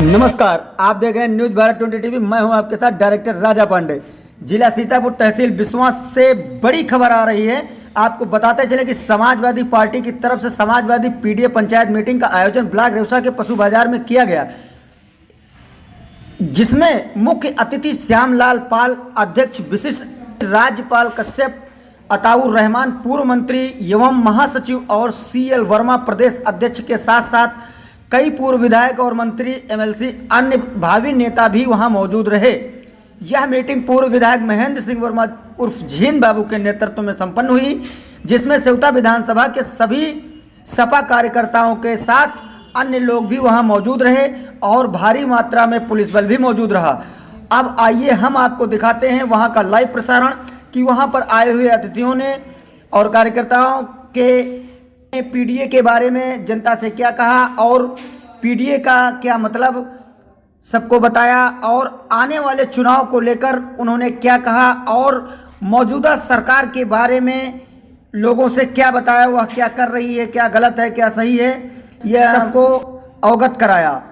नमस्कार, आप देख रहे हैं न्यूज भारत 20 टीवी। मैं हूं आपके साथ डायरेक्टर राजा पांडे। जिला सीतापुर तहसील बिस्वा से बड़ी खबर आ रही है। आपको बताते चले कि समाजवादी पार्टी की तरफ से समाजवादी पीडीए पंचायत मीटिंग का आयोजन ब्लॉक रेउसा के पशु बाजार में किया गया, जिसमें मुख्य अतिथि श्यामलाल पाल, अध्यक्ष विशिष्ट राज्यपाल कश्यप, अताउर रहमान पूर्व मंत्री एवं महासचिव और सीएल वर्मा प्रदेश अध्यक्ष के साथ साथ कई पूर्व विधायक और मंत्री, एमएलसी, अन्य भावी नेता भी वहां मौजूद रहे। यह मीटिंग पूर्व विधायक महेंद्र सिंह वर्मा उर्फ झीन बाबू के नेतृत्व में संपन्न हुई, जिसमें सेवता विधानसभा के सभी सपा कार्यकर्ताओं के साथ अन्य लोग भी वहां मौजूद रहे और भारी मात्रा में पुलिस बल भी मौजूद रहा। अब आइए हम आपको दिखाते हैं वहां का लाइव प्रसारण कि वहां पर आए हुए अतिथियों ने और कार्यकर्ताओं के पीडीए के बारे में जनता से क्या कहा और पीडीए का क्या मतलब सबको बताया और आने वाले चुनाव को लेकर उन्होंने क्या कहा और मौजूदा सरकार के बारे में लोगों से क्या बताया, वह क्या कर रही है, क्या गलत है, क्या सही है, यह सबको अवगत कराया।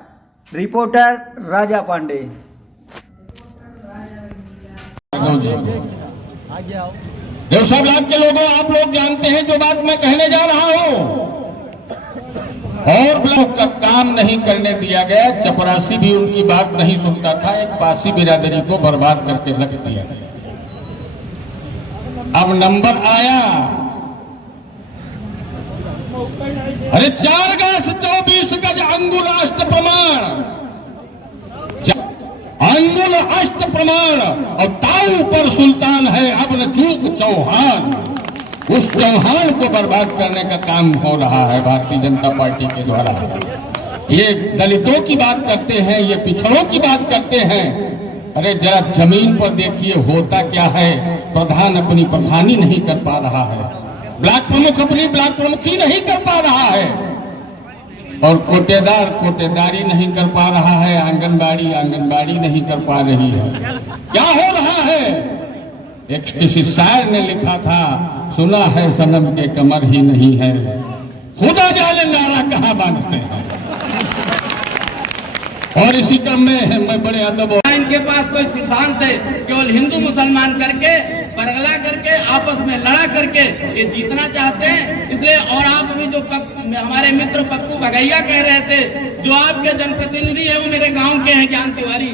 रिपोर्टर राजा पांडे। रेउसा ब्लॉक के लोगों, आप लोग जानते हैं जो बात मैं कहने जा रहा हूं। और ब्लॉक का काम नहीं करने दिया गया, चपरासी भी उनकी बात नहीं सुनता था, एक पासी बिरादरी को बर्बाद करके रख दिया गया। अब नंबर आया, अरे 4 गज 24 गज अंगुल अष्ट प्रमाण, अंगुल अष्ट प्रमाण और ताऊ पर सुल्तान है अब न चूक चौहान। उस चौहान को बर्बाद करने का काम हो रहा है भारतीय जनता पार्टी के द्वारा। ये दलितों की बात करते हैं, ये पिछड़ों की बात करते हैं। अरे जरा जमीन पर देखिए होता क्या है। प्रधान अपनी प्रधानी नहीं कर पा रहा है, ब्लॉक प्रमुख अपनी ब्लॉक प्रमुखी नहीं कर पा रहा है और कोटेदार कोटेदारी नहीं कर पा रहा है, आंगनबाड़ी नहीं कर पा रही है। क्या हो रहा है? एक किसी शायर ने लिखा था, सुना है सनम के कमर ही नहीं है, खुदा जाने नारा कहाँ बांधते हैं। और इसी क्रम में मैं बड़े अदब, इनके पास कोई सिद्धांत है, केवल हिंदू मुसलमान करके परगला करके आपस में लड़ा करके ये जीतना चाहते हैं। इसलिए और आप अभी जो हमारे मित्र पप्पू भगैया कह रहे थे, जो आपके जनप्रतिनिधि है वो मेरे गांव के हैं, ज्ञान तिवारी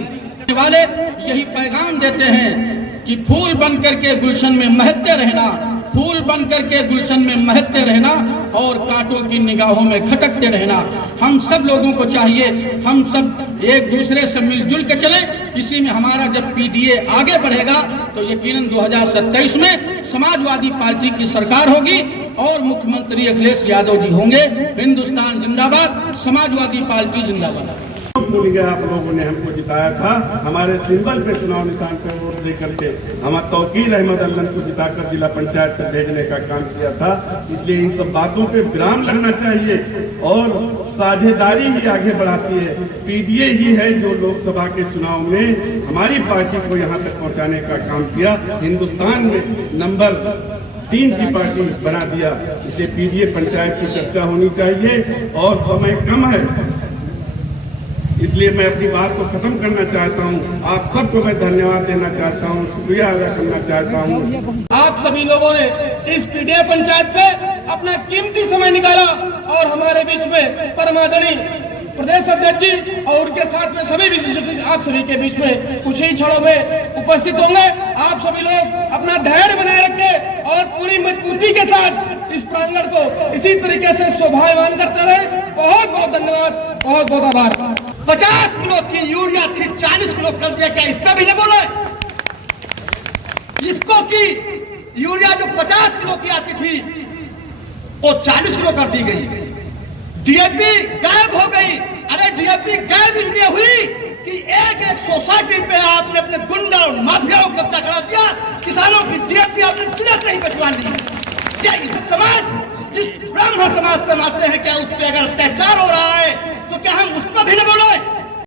वाले, यही पैगाम देते हैं कि फूल बन करके गुलशन में महकते रहना, फूल बन करके गुलशन में महकते रहना और कांटों की निगाहों में खटकते रहना। हम सब लोगों को चाहिए, हम सब एक दूसरे से मिलजुल के चले। इसी में हमारा जब पीडीए आगे बढ़ेगा तो यकीनन 2027 में समाजवादी पार्टी की सरकार होगी और मुख्यमंत्री अखिलेश यादव जी होंगे। हिंदुस्तान जिंदाबाद, समाजवादी पार्टी जिंदाबाद। भूल गया, आप लोगों ने हमको जिताया था, हमारे सिंबल पे चुनाव निशान पे वोट दे करके हमारे तौकीर अहमद अल्लन को जिताकर जिला पंचायत तक भेजने का काम किया था। इसलिए इन सब बातों पे विराम लगना चाहिए और साझेदारी ही आगे बढ़ाती है। पीडीए ही है जो लोकसभा के चुनाव में हमारी पार्टी को यहाँ तक पहुँचाने का काम किया, हिंदुस्तान में नंबर 3 की पार्टी बना दिया। इसलिए पीडीए पंचायत की चर्चा होनी चाहिए और समय कम है, इसलिए मैं अपनी बात को खत्म करना चाहता हूं। आप सबको मैं धन्यवाद देना चाहता हूं, शुक्रिया अदा करना चाहता हूं। आप सभी लोगों ने इस पीडीए पंचायत पे अपना कीमती समय निकाला और हमारे बीच में परमादनी प्रदेश अध्यक्ष जी और उनके साथ में सभी विशिष्ट आप सभी के बीच में कुछ ही क्षणों में उपस्थित होंगे। आप सभी लोग अपना धैर्य बनाए रखें और पूरी मजबूती के साथ इस प्रांगण को इसी तरीके से शोभायमान करते रहे। बहुत बहुत धन्यवाद, बहुत बहुत आभार। 50 किलो की यूरिया थी, 40 किलो कर दिया, क्या इसका भी नहीं बोले? इसको की यूरिया जो 50 किलो की आती थी वो 40 किलो कर दी गई। डीएपी गायब हो गई। अरे डीएपी गायब इसलिए हुई कि एक सोसाइटी पे आपने अपने गुंडा और माफियाओं को कब्जा करा दिया, किसानों की डीएपी आपने चुने से ही बचवा ली। क्या समाज, जिस ब्राह्मण समाज से आते हैं, क्या उस पर अगर अत्याचार हो रहा है तो क्या हम उस पर भी न बोले?